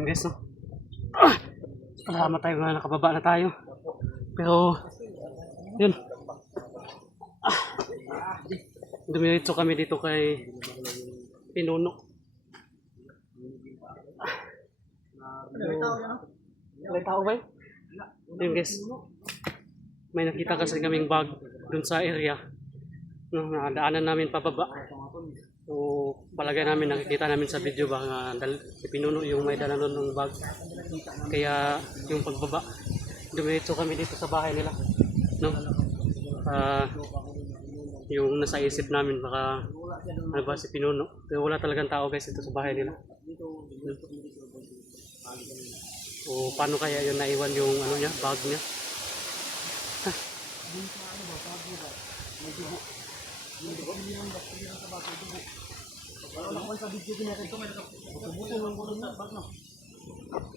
Ayun guys, no? Salamat tayo na nakababa na tayo. Pero, yun. Dumiretso kami dito kay Pinuno. May tao ba? Yun guys. May nakita kasi kaming bag dun sa area. No, nadaanan namin pababa. So, palagay namin, nakikita namin sa video ba nga Pinuno yung may dala nun ng bag. Kaya yung pagbaba, dumiretso kami dito sa bahay nila. No? Yung nasa isip namin baka ano ba si Pinuno. Pero wala talagang tao guys dito sa bahay nila. O paano kaya yun naiwan yung ano niya, bag niya?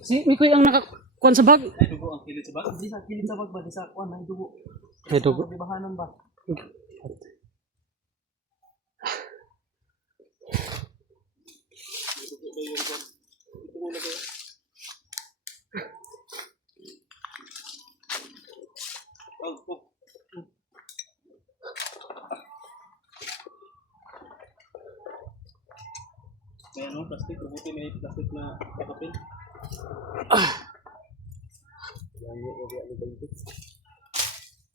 Si Mikoy ang nakakuan sa bag. Ay, dugo ang kilid sa bag? Di sa kilid sa bag ba? Di sa kuan, may dugo. May dugo. Dibahanan ba? May ano, plastic, mabuti may plastic na kakapin.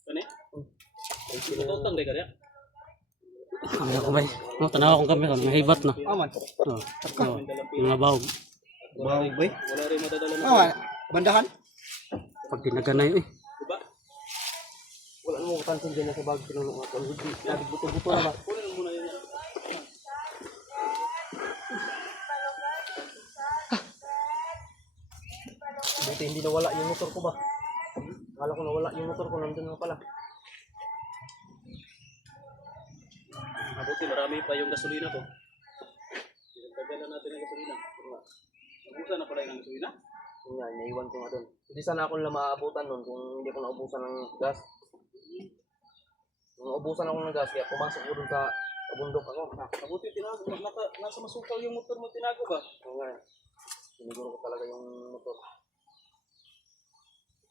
Kani? Tututang day kaya? Ano ko ba? No, tanaw akong kamera, mahibat na. Aman. Oh, mga bawog. Bawag ba? Wala rin madadala na. Bandahan? Pag tinaganay eh. Diba? Wala mo kapansin dyan sa bag Pinuno nga. Buto-buto na ba? Kunin mo muna yun. Buti hindi nawala yung motor ko ba? Akala ko nawala yung motor ko, nandun nga pala. Mabuti marami pa yung gasolina ko. Tagalan natin ang gasolina. Nabusan na pala yung gasolina? Yun nga, naiwan ko nga doon. Hindi sana ako nila maabutan nun kung hindi ko naubusan ng gas. Kung naubusan ako ng gas, kaya pumasok ko doon sa bundok ako. Mabuti tinago. Nasa masukal yung motor mo, tinago ba? Oo nga, siniguro ko talaga yung motor.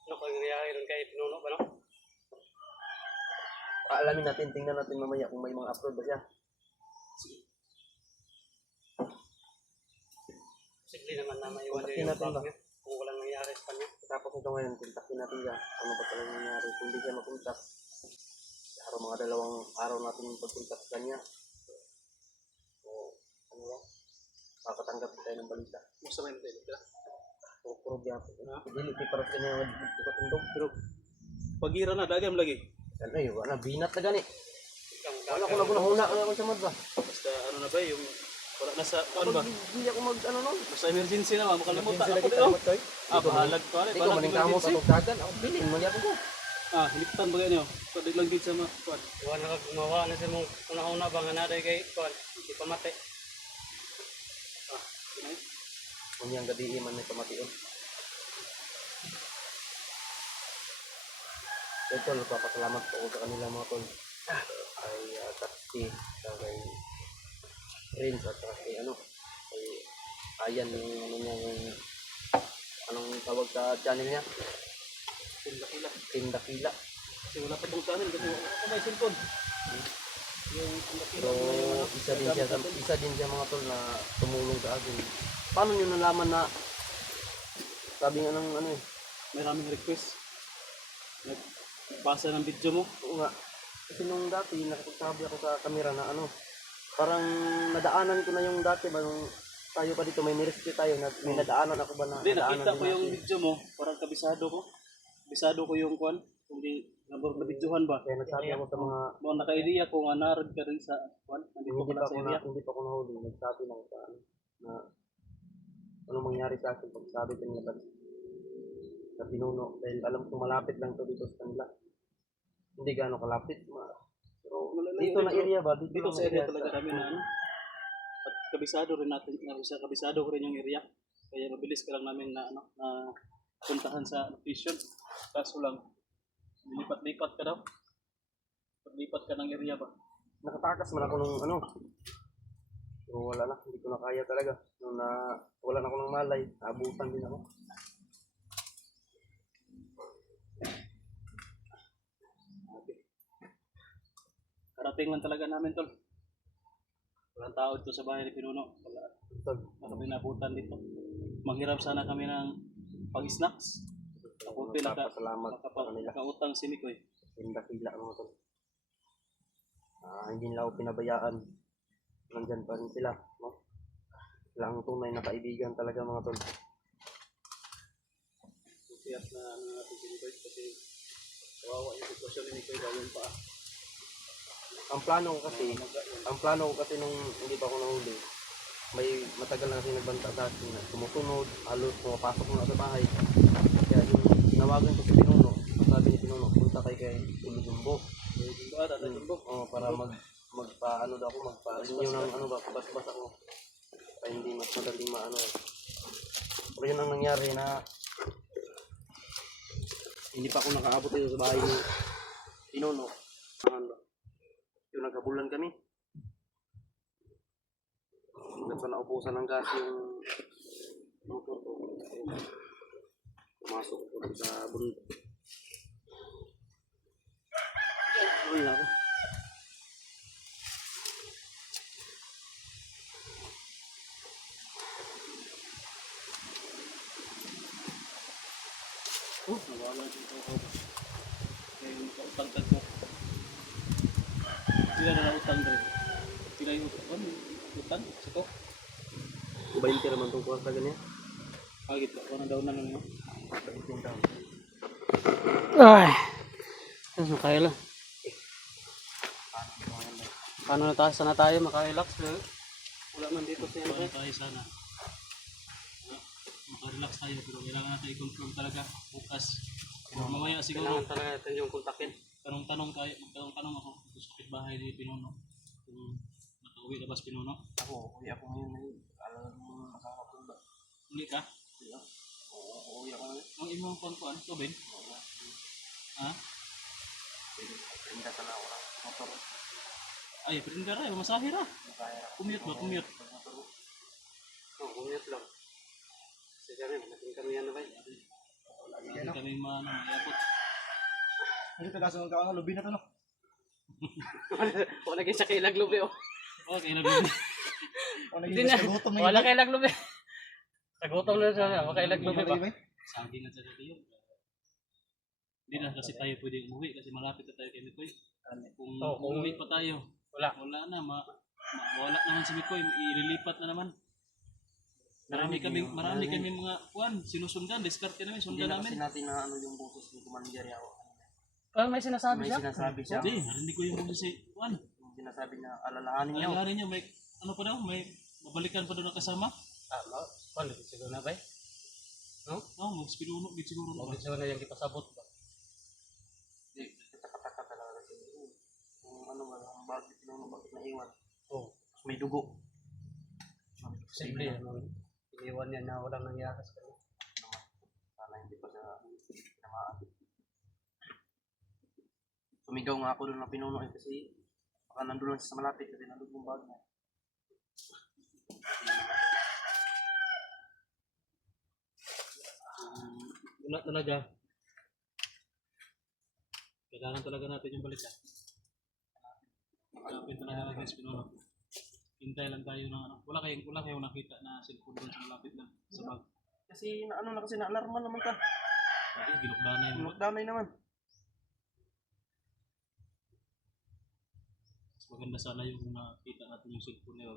Ano kung nangyayari doon kay Pinuno ba no? Alamin natin, tingnan natin mamaya kung may mga upload ba siya. Simple naman na maiwan niya yung bag niya kung walang nangyari sa kanya. Tapos ito ngayon, kontakin natin siya. Ano ba talagang nangyari? Kung hindi siya makontak, araw mga 2 araw natin pagkontak sa kanya. So, ano ba? Makatanggap tayo ng balita. Musta ba yung tayo? Puro gyapon. Dili para sa kanya ipatundog. Pero pagira na, dagam lagi. Ano yun? Wala, binat na gani. Wala ko na ako sa madba. Basta ano na ba yung wala na sa ano ba? Hindi ako mag ano nun. Basta emergency na ba? Makalimutan ako dito. Bahalag ko. Ikaw maning kamo sa tugdagan. Ako bilin mo niya ko. Hilitan ba ganyo? Pwede lang din sa mga kuwan. Wala na gumawa na sa mong una-una ba nga naday kay kuwan. Hindi pa mate. Kunyang gabi man may pamation. Ito, nagpapasalamat po ako sa kanila mga tol. Ay taxi, kay Prince at kay ano, kay Ayan yung ano niya, yung anong tawag sa channel niya? Tindakila. Kasi wala pa itong channel kasi wala pa may cellphone. Yung Pero isa din siya mga tol na tumulong sa akin. Paano nyo nalaman na sabi nga ng ano eh? may raming request. Nagbasa ng video mo. Oo nga. Kasi nung dati nakapagsabi ako sa camera na ano, parang nadaanan ko na yung dati ba nung tayo pa dito may nirescue tayo na may nadaanan ako ba na Hindi, nadaanan nakita din ko yung natin. video mo. Parang kabisado ko. Kabisado ko yung kuwan. Hindi, nabidyohan ba? Kaya nagsabi ako sa mga Mga naka-idea ko nga narad ka rin sa kuwan. Nandito hindi ka lang sa area. hindi pa ako nahuli, nagsabi lang sa ano na ano mangyari sa akin pag sabi ko nila sa Pinuno dahil alam ko malapit lang to dito sa kanila. Hindi gaano kalapit. Pero dito na area ba? Dito sa area talaga kami na ano. At kabisado rin natin, kabisado ko rin yung area. Kaya mabilis ka lang namin na ano, na puntahan sa location. Kaso lang, lipat-lipat ka daw. Lipat ka ng area ba? Nakatakas man ako nung ano. So wala na, hindi ko na kaya talaga. Nung wala na ako ng malay, naabutan din ako. Karating lang talaga namin tol. Walang tao dito sa bahay ni Pinuno. Wala kami nabutan dito. Manghiram sana kami ng pang-snacks. Kapunti lang ka. Salamat sa kanila. Nakautang si Mikoy. Hila mga tol. Hindi nila ako pinabayaan. Nandyan pa rin sila. No? Sila ang tunay na kaibigan talaga mga tol. Tiyak na ano natin si Mikoy kasi kawawa yung sitwasyon ni Mikoy dahil pa. Ang plano ko kasi nung hindi pa ako nahuli, may matagal na kasi nagbanta sa akin na tumutunod, halos pumapasok na sa bahay. Kaya yung nawagan ko si Pinuno, sabi ni Pinuno, punta kay Ulo Jumbo. Para magpa-ano daw ako, magpa-renew ng ano ba, bas-bas ako. Para hindi mas madaling maano. Pero yun ang nangyari na hindi pa ako nakaabot dito sa bahay ni Pinuno. Yung nagkabulan kami. Hanggang sa naubusan ng gas yung motor ko. Pumasok ko sa bundok. Uy ako. Nawala dito ako. Yung kautang ko. Sila na utang din. Sila yung utang? Siko? 20 naman itong kwarta ganyan. Agit ba? Kung daw na lang yun. 20 taon. Ay. Ano kaya lang. Paano na tayo? Sana tayo makarelax. Wala man dito siya. Wala tayo sana. Makarelax tayo pero kailangan natin i-confirm talaga bukas. Mamaya siguro. Kailangan talaga natin yung kontakin. Magtanong ako sa kapitbahay ni Pinuno. Kung nakauwi na ba si Pinuno? Uwi ako ngayon na yun. Alam mo nakakapun ba? Uli ka? Uwi ako ngayon. Ang imong pangkuan, ito Ben? Ha? Pinda sana ako ng motor. Ay, printer ay, masahe ra. Commute ba? Commute. Commute lang. Sige rin, natin kami yan na ba? Hindi kami mayabot. Hindi ka kasi magkakaroon, lubi na ito no? Wala kayo sa kailag lubi oh. Okay, nag-lubi. Hindi na. Wala kailag lubi. Nagutom na siya. Wala kailag lubi ba? Sabi nga sa yun. Hindi na kasi tayo pwede umuwi kasi malapit na tayo kay Mikoy. Kung umuwi pa tayo, wala na. Wala naman si Mikoy. Ililipat na naman. Marami kami mga sinusundan. Diskarte namin, sundan namin. Hindi na kasi natin na ano yung boses ni Commander Yao. May sinasabi siya? May sinasabi siya. Hindi, hindi ko yung boses si Juan. Yung sinasabi niya, alalahanin niyo. Alalahanin niyo, may ano pa daw, may babalikan pa daw na kasama. Wala, siguro na ba eh? No? No, magspinuno, siguro na. Siguro na yung ipasabot ba? Hindi, kataka-taka talaga kasi. Ano ba, ang bakit naiwan. May dugo. Simple yan. Iniwan niya na walang nangyari sa kanya. Sana hindi pa siya tinamaan. Sumigaw nga ako doon na Pinuno kasi baka nandun lang siya sa malapit kasi nandun yung bag niya. Wala talaga. Kailangan talaga natin yung balikan. Malapit talaga guys, Pinuno. Hintay lang tayo ng ano. Wala kayong nakita na cellphone doon sa malapit lang sa bag. Kasi na-alarman naman ka. Ginukdanay mo. Lockdown naman. Maganda sana yung nakita natin yung cellphone niya.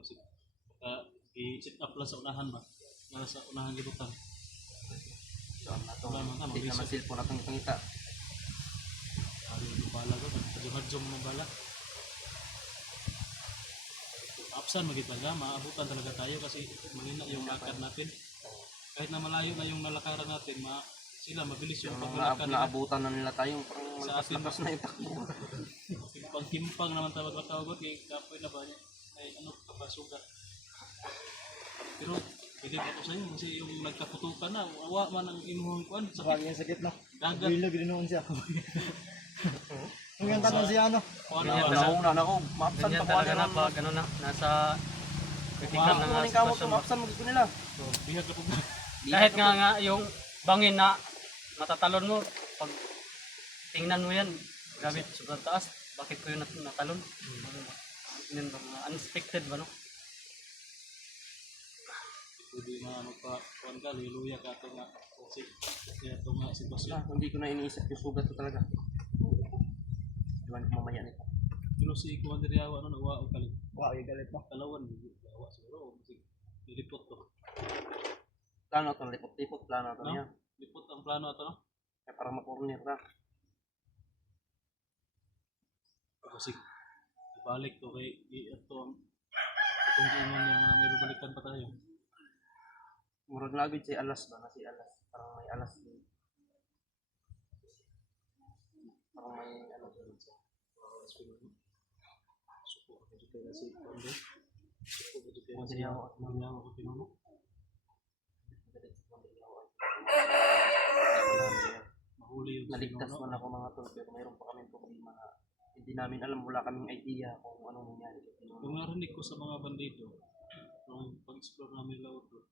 I-set up lang sa unahan ba? Sa unahan gibutan. So, hindi naman cellphone na itong pangita. Ano yung bala ko? Nagpadyo-hadjong ng bala. Apsan magitalaga, maabutan talaga tayo kasi mahina yung lakad natin. Kahit na malayo na yung nalakaran natin, sila mabilis yung paglalakad nila. Naabutan na nila tayo, parang malakas na yung takbo. Paghimpang naman tawag kay kapoy na ba niya? Ay ano, kapasugat. Pero pwede pa ko sa iyo kasi yung nagkaputukan na, awa man ang imuhang kuan. Sakit no? Dagat. Bilog din siya. Kung yung tanong siya ano? Nauna na ako, maapsan Ganyan pa ko talaga na pag ano na, nasa critical na nga Ano kamot sitwasyon kung ba. apsan mo gusto nila. So, bihag ka po. Kahit nga yung bangin na matatalon mo, pag tingnan mo yan, grabe, sobrang taas. Bakit ko yun natalon? Yun ba, mga unexpected ba, no? Pwede na magpa-kuhan ka, luya ka ito nga. Kasi kaya ito nga sitwasyon. Hindi ko na iniisip yung sugat ko talaga. Iwan ko mamaya nito. Pero si Kuhan Diriawa, ano, nawa o kalit? Wow, yung galit mo. Kalawan, nawa siguro. Kasi nilipot to. Plano to, lipot-lipot, plano to No? niya. Lipot ang plano ito, no? Kaya para mapurnir na. Kasi ibalik to kay ito ang itong giingon niya na may babalikan pa tayo. Murag lagid si alas ba? Na si alas. Parang may alas din. Parang may ano. Suko ako dito kasi Kuhan. Suko ako dito Kuhan kasi Diriawa. Diriawa ko pinuno. Mahuli yung Naligtas pinuno. man ako mga tol, pero mayroon pa kami problema na hindi namin alam, wala kaming idea kung anong nangyari kay Pinuno. Kung narinig ko sa mga bandido, nung pag-explore namin Lauto,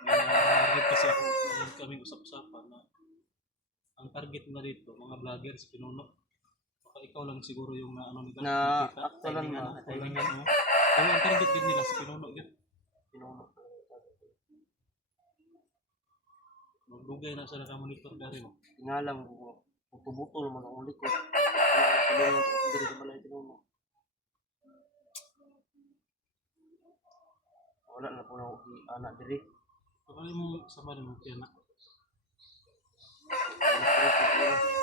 narinig kasi ako na kaming usap-usapan na ang target na dito, mga vlogger si Pinuno. Baka ikaw lang siguro yung na ano nila. Na nakita. actualan Timingan, na, timingan mo. Kaya ang target din nila si Pinuno. Yun. Pinuno. Magdugay na sa nakamonitor na rin. Tingalang ko, buto-buto naman akong likod. Pinuno ko, hindi rin balay Pinuno. Wala na po na ako anak diri. Kapag mo sama rin mo kaya na.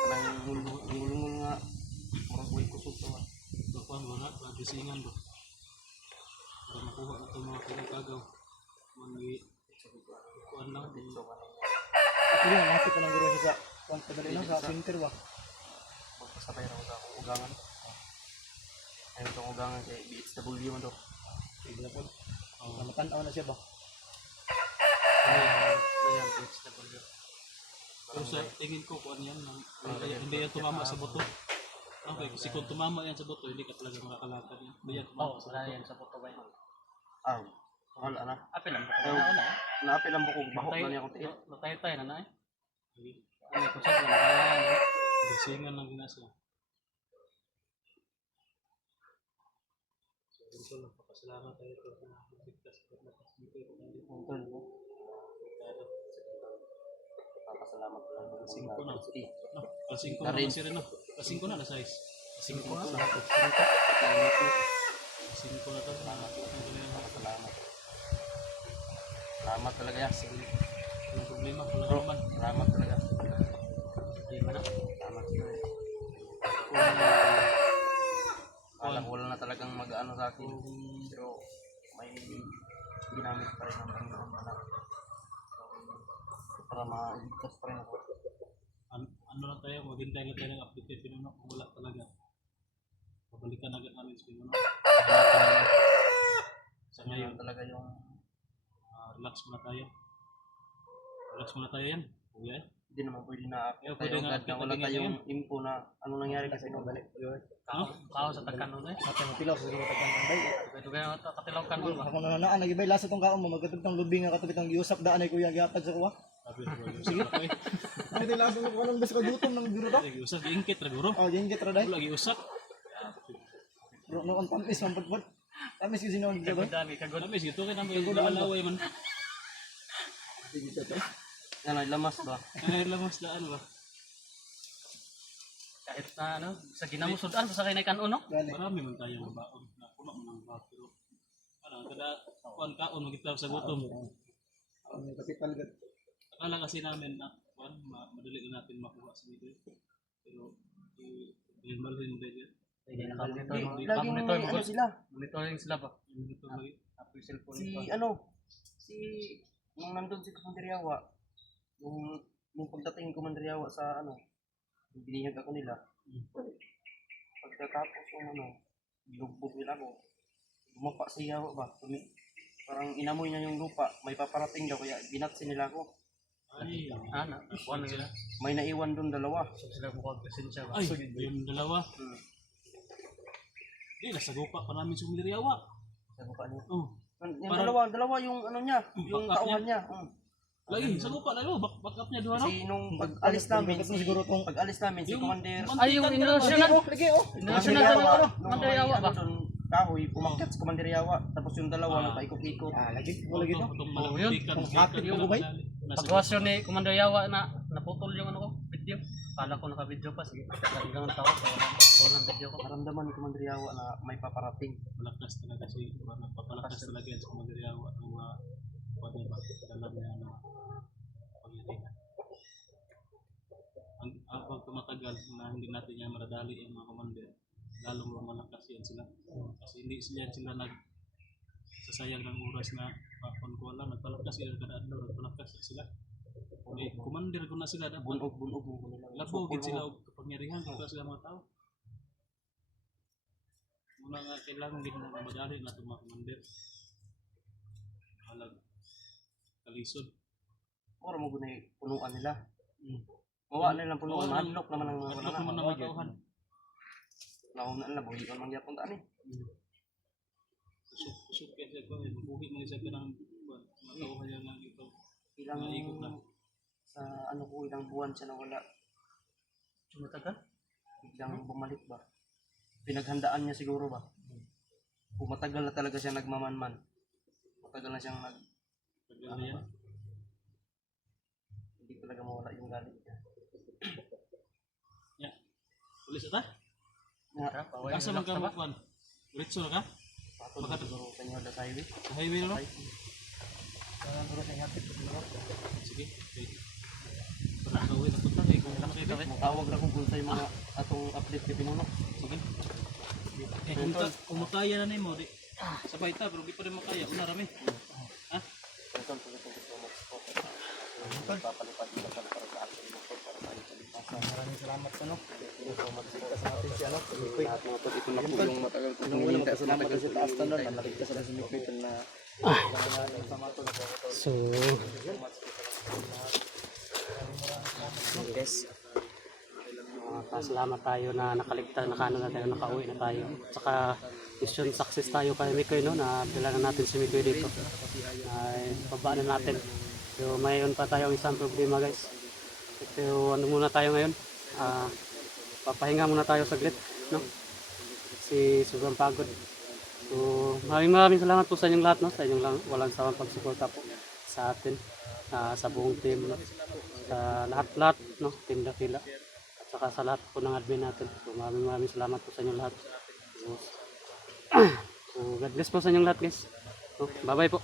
Kanang ngulungon nga, murag buhay kusog to. Bakuan mo na, pagisingan ba. Para makuha na itong mga pinagkagaw. Kuan lang. So, kanang Ako lang, nakapit ko ng guro sa pagpadali lang sa center ba? magpasabay na ako sa akong ugangan. Ayaw itong ugangan kay BHW man to. Sige po. Matanaw na siya ba? Ayan, BHW. Pero sa tingin ko kuan yan, hindi yan tumama sa buto. Okay, kasi kung tumama yan sa buto, hindi ka talaga makakalakad yan. Hindi yan tumama Oo, sa wala buto. yan sa photo ba yun? Wala na. Apil lang, wala eh. Naapil ang bukog, bahok na niya akong tiil. Natay-tay na na eh. Okay. Ano ko siya, wala kaya. Gisingan lang ginasa. So, ito lang, papasalamat tayo ito sa mga pagligtas at nakasito ito ng dito. Tol, no? Papasalamat ko lang. Kasing ko na. Sige. No, kasing ko na Darin. kasi rin, no? Kasing ko na na size. Kasing ko na. Salamat. Kasing ko na ito. Salamat po. Ang galing na. Salamat. Salamat talaga ya. Sige. Walang problema, walang Bro, naman. salamat talaga. Hindi man na. Salamat talaga. Alam wala na talagang mag-ano sa akin. Pero may ginamit pa rin ang Panginoon na para ma-ligtas pa rin ako. Ano lang tayo, maghintay lang tayo ng update kay Pinuno kung wala talaga. Pabalikan agad namin si Pinuno. Sa Ngayon ngayon, talaga yung relax muna tayo. Relax muna tayo yan. Kuya eh. hindi naman pwede na Ayaw, tayo pwede na agad na update wala agad tayong info na ano nangyari kasi nung balik. Kao sa tagkanon eh. Mati mo pilaw sa siguro tagkan bay. Pwede kaya katilaw kanon ba? Ako na naan nagibay lasa tong kaon mo magkatug tong lubing nga katubit ang giusap daan ay kuya gihatag sa kuwa. Sabi ko, sige pa eh. Ay di lasa ko nang bes ka dutom nang biro to. Lagi usap, iingkit ra guro. Oh, jengget ra dai. Lagi usap. Bro no on tamis man pagpod. Tamis kasi noon dito. Dami kagod. Kami, sige, kaya namin laway man. Ano, lamas ba? Ay, lamas daan ba? Kahit na ano, sa ginamusudan sa kinay kanon no? Gani. Marami man tayo mga baon. Na puno man ang baon. Pero, ano, kada kuan kaon, magkitaw sa gutom. Ang kapital gad. Akala kasi namin na kuan, madali na natin makuha sa video. Pero, i-malhin mo din yan. Hindi nakamonitor mo. Laging Monitor mo. ano sila? Monitoring sila ba? Yung ito lagi. Apple cellphone Si ito. ano? Si nung nandun si Kumandriyawa, nung pagdating ko Mandriyawa sa ano, binihag ako nila. Pagkatapos yung ano, lugbog nila ako. Bumapa sa Yawa ba? Parang inamoy niya yung lupa, may paparating daw kaya binatsi nila ako. Ay, Ana, kuha na sila. May naiwan doon dalawa. So sila bukod presensya ba? ay, yung dalawa. Hmm. Eh, nasa gupa pa namin sa Umiriyawa. Sa lupa niya. Oh, Yung Parang- dalawa yung ano niya, yung Backup tauhan niya. Lagi, sa lupa na yun. Back up niya doon, no? Kasi nung pag-alis namin, si Yung Commander, Ay, yung inerasyon na. Inerasyon na doon, ano? nung Commander may Yawa ba? doon, kahoy, umakyat si Commander Yawa. Tapos yung dalawa, nagpaikot-ikot. Lagi, no? Oh, yun. Pagkawasyon ni Commander Yawa na naputol yung ano ko, video. Kala ko naka-video pa, sige. Talagang tawa ko, naputol ng video ko. Naramdaman ni Commander Yawa na may paparating. Malakas talaga si nagpapalakas talaga yan sa Magdiriawa ang mga pwede ba alam niya na pangyarihan. Habang tumatagal na hindi natin yan maradali yung mga commander, lalong lumalakas yan sila. Kasi hindi sila nagsasayang ng oras na kung wala, nagpalakas sila kada adlaw, nagpalakas sila. Commander ko na sila dapat. Bunog. Labogin sila og kapangyarihan para sa mga tao. Muna nga kailangan din mga madali na itong mga commander. Halag kalisod. Or mo gunay punuan nila. Mawa na lang punuan, madlock naman ang mga Adlok naman ang mga tauhan. Nauna na, buhi ko naman gyapon ta ni. Kusok kasi ko, buhi mo isa ka ng mga tauhan yan lang ito. Ilang Naikot lang. sa ano ko, ilang buwan siya nawala. Matagal? Biglang bumalik ba? Pinaghandaan niya siguro ba? Kung matagal na talaga siya nagmamanman. Matagal na siyang Tagal na yan. hindi talaga mawala yung galit niya. Ya. Ulis ata? Nga, Asa man ka mo kwan? Diretso na ka? patol siguro sa inyo sa highway. Sa highway na no? Sige. Okay. Para nakauwi na punta kay kung nakita kay. Tawag na kung sa mga atong update kay Pinuno. Sige. Kung makaya na nimo di. Sabay ta pero di pa rin makaya. Una rami. Ha? Papalipad kita para sa ating motor para sa lipasan. Maraming salamat po no. Magsigtas sa atin siya no. Lahat mga to ito na po yung matagal ko nang hinintay sa matagal sa taas na nun. Nalapit ka sa sumikwitan na So, yes. Pasalamat tayo na nakaligtas, nakano na tayo, nakauwi na tayo. Saka mission success tayo kay Mikoy no, na dala na natin si Mikoy dito. Ay, baba na natin. So, mayroon pa tayong isang problema guys. So, ano muna tayo ngayon? Papahinga muna tayo saglit, no? Kasi sobrang pagod. So, maraming salamat po sa inyong lahat, no? Sa inyong walang sawang pagsuporta po sa atin, sa buong team, no? Sa lahat-lahat, no? Team Dakila. At saka sa lahat po ng admin natin. So, maraming salamat po sa inyong lahat. So, God bless po sa inyong lahat, guys. So, bye-bye po.